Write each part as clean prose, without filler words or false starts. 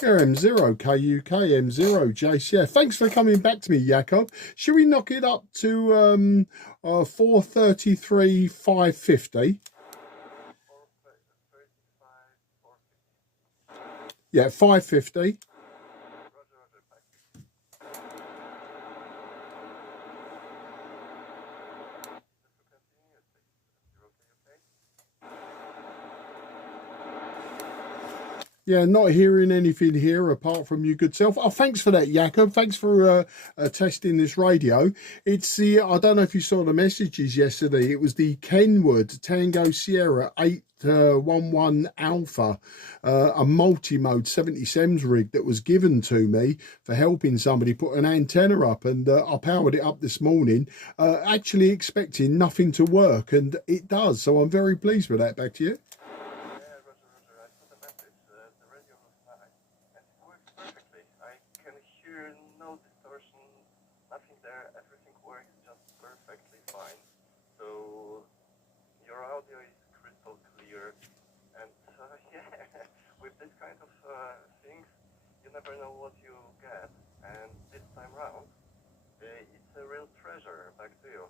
Here, M0KUK, M0JCF. Thanks for coming back to me, Jakob. Should we knock it up to 433, 550? Yeah, 550. Yeah, not hearing anything here apart from you good self. Oh, thanks for that, Jakob. Thanks for testing this radio. It's the, I don't know if you saw the messages yesterday. It was the Kenwood Tango Sierra 811 Alpha, a multi-mode 70 SEMS rig that was given to me for helping somebody put an antenna up. And I powered it up this morning, actually expecting nothing to work. And it does. So I'm very pleased with that. Back to you. Nothing there, everything works just perfectly fine. So your audio is crystal clear, and yeah, with this kind of things, you never know what you get, and this time round, it's a real treasure. Back to you.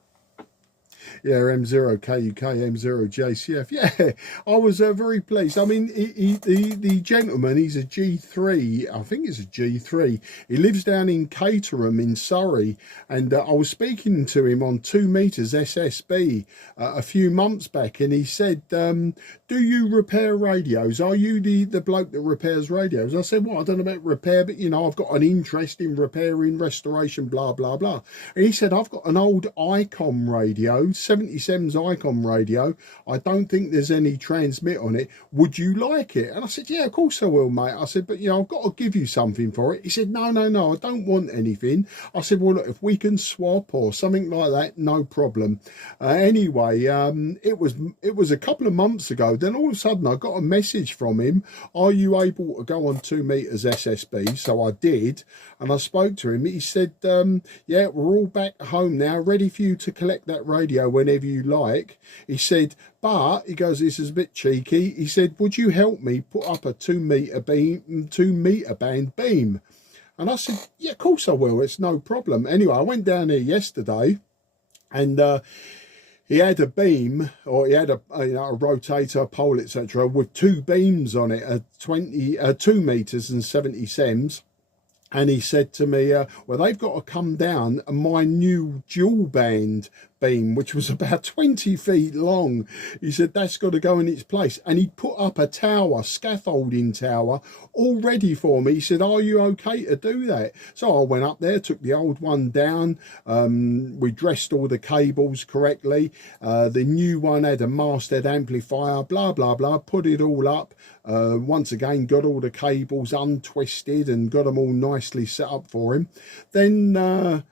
Yeah, M0KUK, M0JCF. Yeah, I was very pleased. I mean, the gentleman, he's a G3, I think it's a G3. He lives down in Caterham in Surrey, and I was speaking to him on 2 meters SSB a few months back, and he said, do you repair radios? Are you the bloke that repairs radios? I said, well, I don't know about repair, but, you know, I've got an interest in repairing, restoration, blah, blah, blah. And he said, I've got an old ICOM radio, 70 SEMS ICOM radio. I don't think there's any transmit on it. Would you like it? And I said, yeah, of course I will, mate. I said, but, you know, I've got to give you something for it. He said, no, I don't want anything. I said, well, look, if we can swap or something like that, no problem. Anyway, it was a couple of months ago. Then all of a sudden I got a message from him. Are you able to go on 2 meters SSB? So I did, and I spoke to him. He said, yeah, we're all back home now, ready for you to collect that radio whenever you like. He said, but he goes, this is a bit cheeky. He said, would you help me put up a 2 meter band beam? And I said, yeah, of course I will. It's no problem. Anyway, I went down there yesterday, and he had a beam, or he had a rotator, a pole, etc., with 2 beams on it, 2 meters and 70 SEMS. And he said to me, well, they've got to come down my new dual band beam, which was about 20 feet long. He said, that's got to go in its place. And he put up a tower, scaffolding tower, all ready for me. He said, are you okay to do that? So I went up there, took the old one down. We dressed all the cables correctly. The new one had a masthead amplifier, blah, blah, blah, put it all up. Once again, got all the cables untwisted and got them all nicely set up for him. Then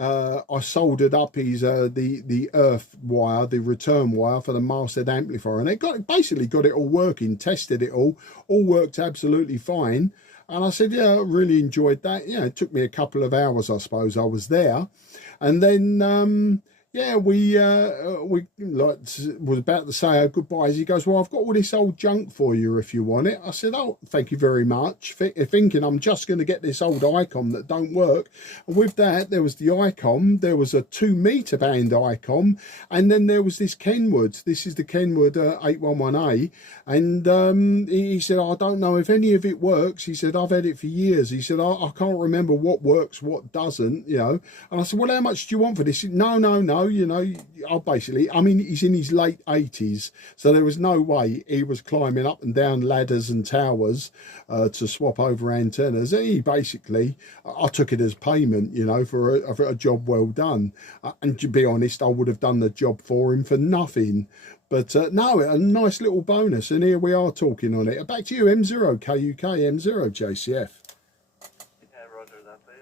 I soldered up his the earth wire, the return wire for the masthead amplifier, and it basically got it all working. Tested it all worked absolutely fine. And I said, yeah, I really enjoyed that. Yeah, it took me a couple of hours, I suppose. I was there, and then yeah, we like was about to say our goodbyes. He goes, well, I've got all this old junk for you if you want it. I said, oh, thank you very much. Thinking I'm just going to get this old ICOM that don't work. And with that, there was the ICOM, there was a 2 meter band ICOM, and then there was this Kenwood. This is the Kenwood 811A. And he said, I don't know if any of it works. He said, I've had it for years. He said, I can't remember what works, what doesn't, you know. And I said, well, how much do you want for this? He said, no, you know, I'll basically, I mean, he's in his late 80s, so there was no way he was climbing up and down ladders and towers to swap over antennas. He basically, I took it as payment, you know, for a job well done. And to be honest, I would have done the job for him for nothing. But no, a nice little bonus, and here we are talking on it. Back to you, M0KUK, M0JCF. Yeah, Roger, that's a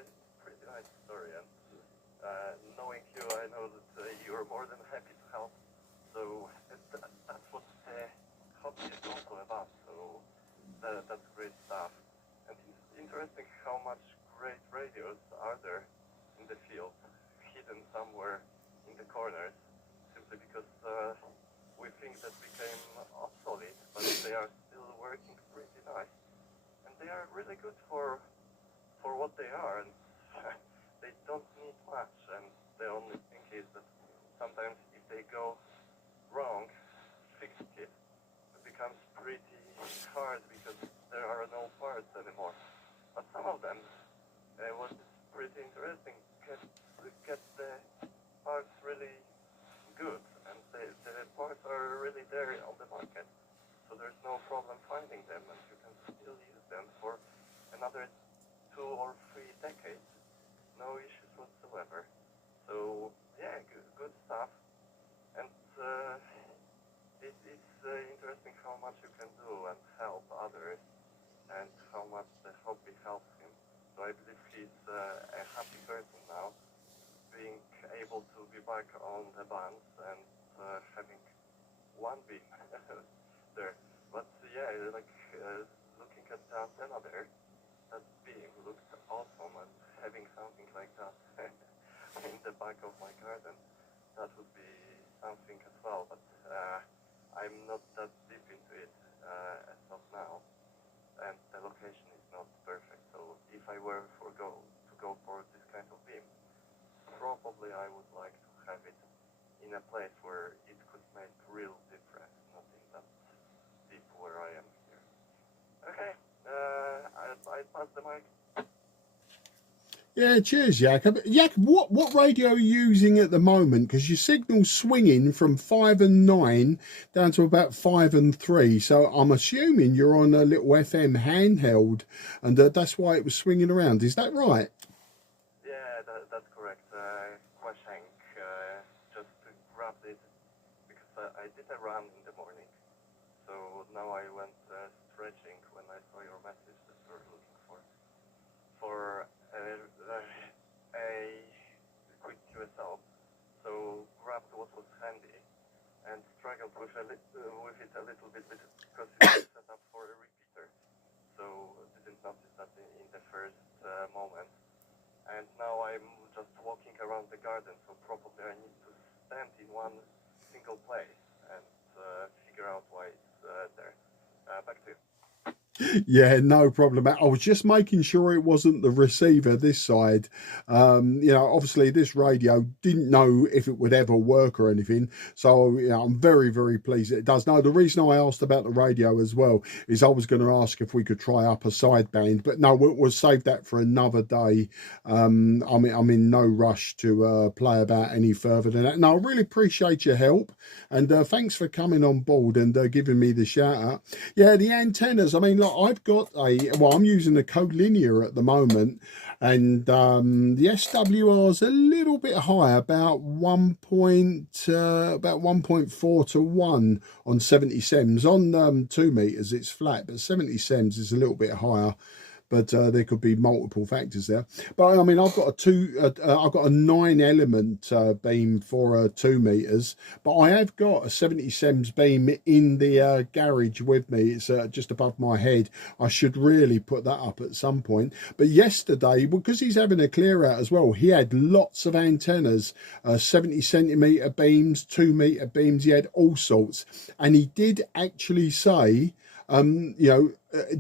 pretty nice story, and knowing you, I know that you're more than happy to help. So that's what hobby is also about. So that's great stuff. And it's interesting how much great radios are there in the field, hidden somewhere in the corners, simply because we think that became obsolete, but they are still working pretty nice. And they are really good for what they are, and they don't need much. And the only thing is that sometimes if they go wrong, fixing it becomes pretty hard because there are no parts anymore. But some of them, what is pretty interesting, get the parts really good, and the parts are really there on the market. So there's no problem finding them, and you can still use them for another 2 or 3 decades. No issues whatsoever. So yeah, good stuff. And it's interesting how much you can do and help others, and how much the hobby helps him. So I believe he's a happy person now, being able to be back on the bands and having one beam there. But yeah, like looking at the antenna there, that beam looks awesome, and having something like that in the back of my garden, that would be something as well. But I'm not that deep into it as of now, and the location is not perfect. So if I were to go for this kind of beam, probably I would like to have it in a place where it could make real difference, not in that deep where I am here. Okay, I pass the mic. Yeah, cheers, Jakob. Jakob, what radio are you using at the moment? Because your signal's swinging from 5 and 9 down to about 5 and 3. So I'm assuming you're on a little FM handheld, and that's why it was swinging around. Is that right? Yeah, that's correct. Quashang, just to grab it, because I did a run in the morning. So now I went stretching when I saw your message that you were looking for a quick QSL. So grabbed what was handy and struggled with it a little bit because it was set up for a repeater. So didn't notice that in the first moment. And now I'm just walking around the garden, so probably I need to stand in one single place and figure out why it's there. Back to you. Yeah, no problem. I was just making sure it wasn't the receiver this side. You know, obviously this radio didn't know if it would ever work or anything. So, you know, I'm very, very pleased it does. Now, the reason I asked about the radio as well is I was going to ask if we could try up a sideband, but no, we'll save that for another day. I'm in no rush to play about any further than that. No, I really appreciate your help, and thanks for coming on board and giving me the shout out. Yeah, the antennas, I mean, I've got I'm using a collinear at the moment, and the SWR is a little bit high, about 1.4 to 1 on 70 sems. On 2 meters it's flat, but 70 sems is a little bit higher. But there could be multiple factors there. But I mean, I've got I've got a 9-element beam for 2 meters, but I have got a 70 sems beam in the garage with me. It's just above my head. I should really put that up at some point. But yesterday, because he's having a clear out as well, he had lots of antennas, 70 centimeter beams, 2 meter beams. He had all sorts, and he did actually say, you know,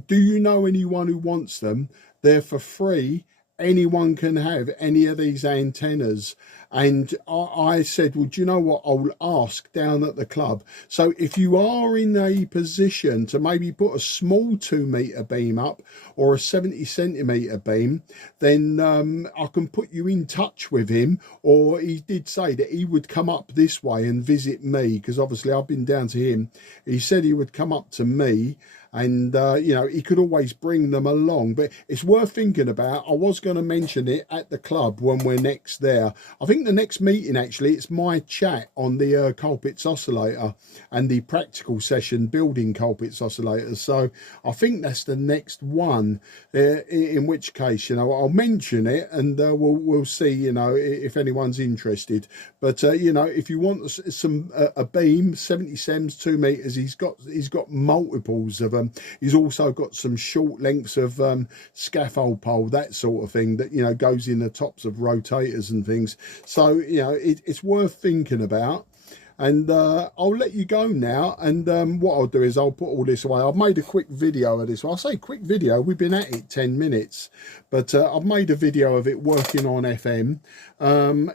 do you know anyone who wants them? They're for free. Anyone can have any of these antennas. And I said, well, do you know what? I'll ask down at the club. So if you are in a position to maybe put a small 2 meter beam up or a 70 centimeter beam, then I can put you in touch with him. Or he did say that he would come up this way and visit me, because obviously I've been down to him. He said he would come up to me, and you know, he could always bring them along. But it's worth thinking about. I was going to mention it at the club when we're next there. I think the next meeting, actually, it's my chat on the Colpitts oscillator and the practical session building Colpitts oscillators. So I think that's the next one, in which case, you know, I'll mention it, and we'll see, you know, if anyone's interested. But you know, if you want some a beam, 70 sems, 2 meters, he's got multiples of them. He's also got some short lengths of scaffold pole, that sort of thing, that, you know, goes in the tops of rotators and things. So, you know, it's worth thinking about. And I'll let you go now, and what I'll do is I'll put all this away. I've made a quick video of this. Well, I say quick video, we've been at it 10 minutes, but I've made a video of it working on FM.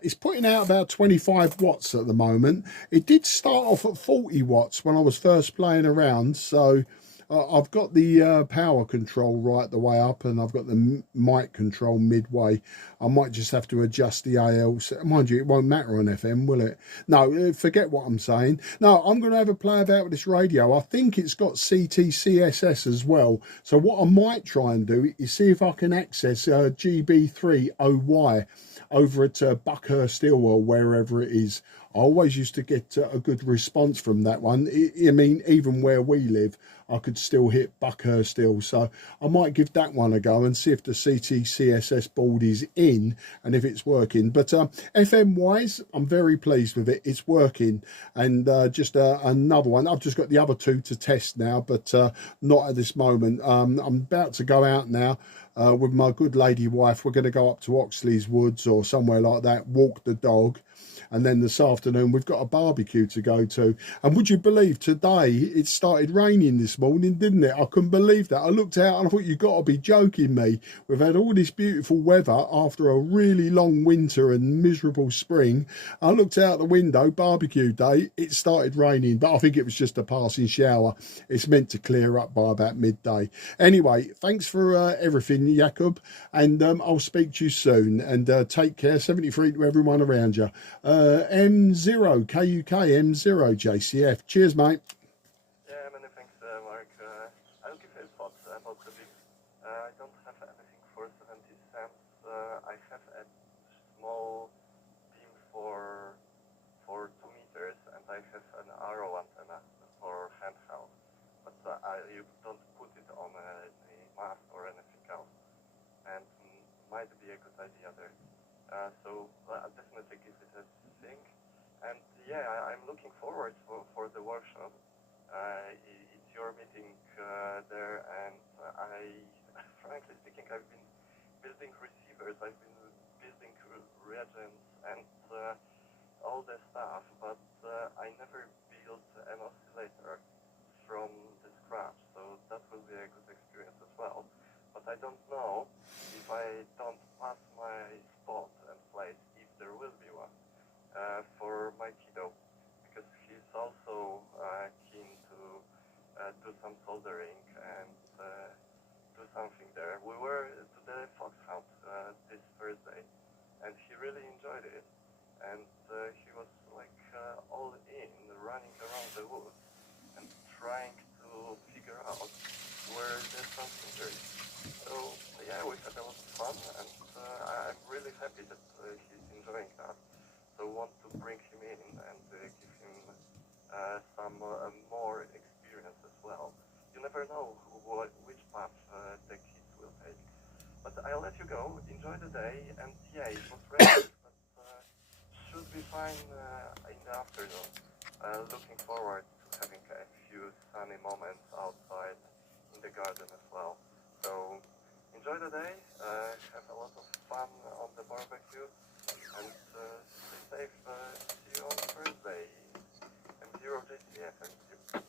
It's putting out about 25 watts at the moment. It did start off at 40 watts when I was first playing around, so I've got the power control right the way up, and I've got the mic control midway. I might just have to adjust the AL. Mind you, it won't matter on FM, will it? No, forget what I'm saying. No, I'm going to have a play about with this radio. I think it's got CTCSS as well. So what I might try and do is see if I can access GB3OY over at Buckhurst Hill or wherever it is. I always used to get a good response from that one. I mean, even where we live, I could still hit Buckhurst Hill. So I might give that one a go and see if the CTCSS board is in and if it's working. But FM wise, I'm very pleased with it. It's working. And just another one. I've just got the other two to test now, but not at this moment. I'm about to go out now. With my good lady wife. We're going to go up to Oxley's Woods or somewhere like that, walk the dog, and then this afternoon we've got a barbecue to go to. And would you believe today it started raining this morning, didn't it? I couldn't believe that. I looked out and I thought, you got to be joking me. We've had all this beautiful weather after a really long winter and miserable spring. I looked out the window, barbecue day, it started raining, but I think it was just a passing shower. It's meant to clear up by about midday. Anyway, thanks for everything, Jakob, and I'll speak to you soon, and take care. 73 to everyone around you. M0 KUK M0 JCF. Cheers, mate. Yeah, many thanks, Mark. I'll give you thoughts about the beat. I don't have anything for 70 cents. I have a small beam for 2 meters, and I have an arrow antenna for handheld. But you don't put it on a mast or anything else, and might be a good idea there. So definitely give it a thing. And yeah, I'm looking forward for the workshop. It's your meeting there, and frankly speaking, I've been building receivers, I've been building reagents and all the stuff, but I never built an oscillator from the scratch, so that will be a good experience as well. But I don't know if I don't pass my spot and place, if there will be one, for my kiddo, because he's also keen to do some soldering and do something there. We were to the fox hunt this Thursday, and he really enjoyed it, and he was like all in, running around the woods and trying to figure out where the transmitter is. So yeah, we had a lot of fun, and I'm really happy that he's enjoying that. So want to bring him in and give him some more experience as well. You never know which path the kids will take. But I'll let you go. Enjoy the day, and yeah, it was rainy, but should be fine in the afternoon. Looking forward to having a few sunny moments outside in the garden as well. So enjoy the day, have a lot of fun on the barbecue, and stay safe. See you on Thursday. M0 JCF.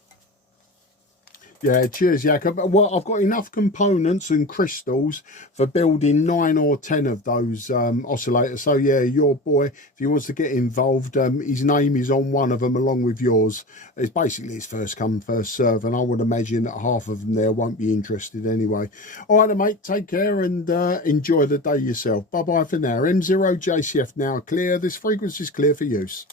Yeah, cheers, Jakob. Well, I've got enough components and crystals for building 9 or 10 of those oscillators. So yeah, your boy, if he wants to get involved, his name is on one of them along with yours. It's basically his first come, first serve, and I would imagine that half of them there won't be interested anyway. All right, then, mate, take care and enjoy the day yourself. Bye-bye for now. M0 JCF now clear. This frequency is clear for use.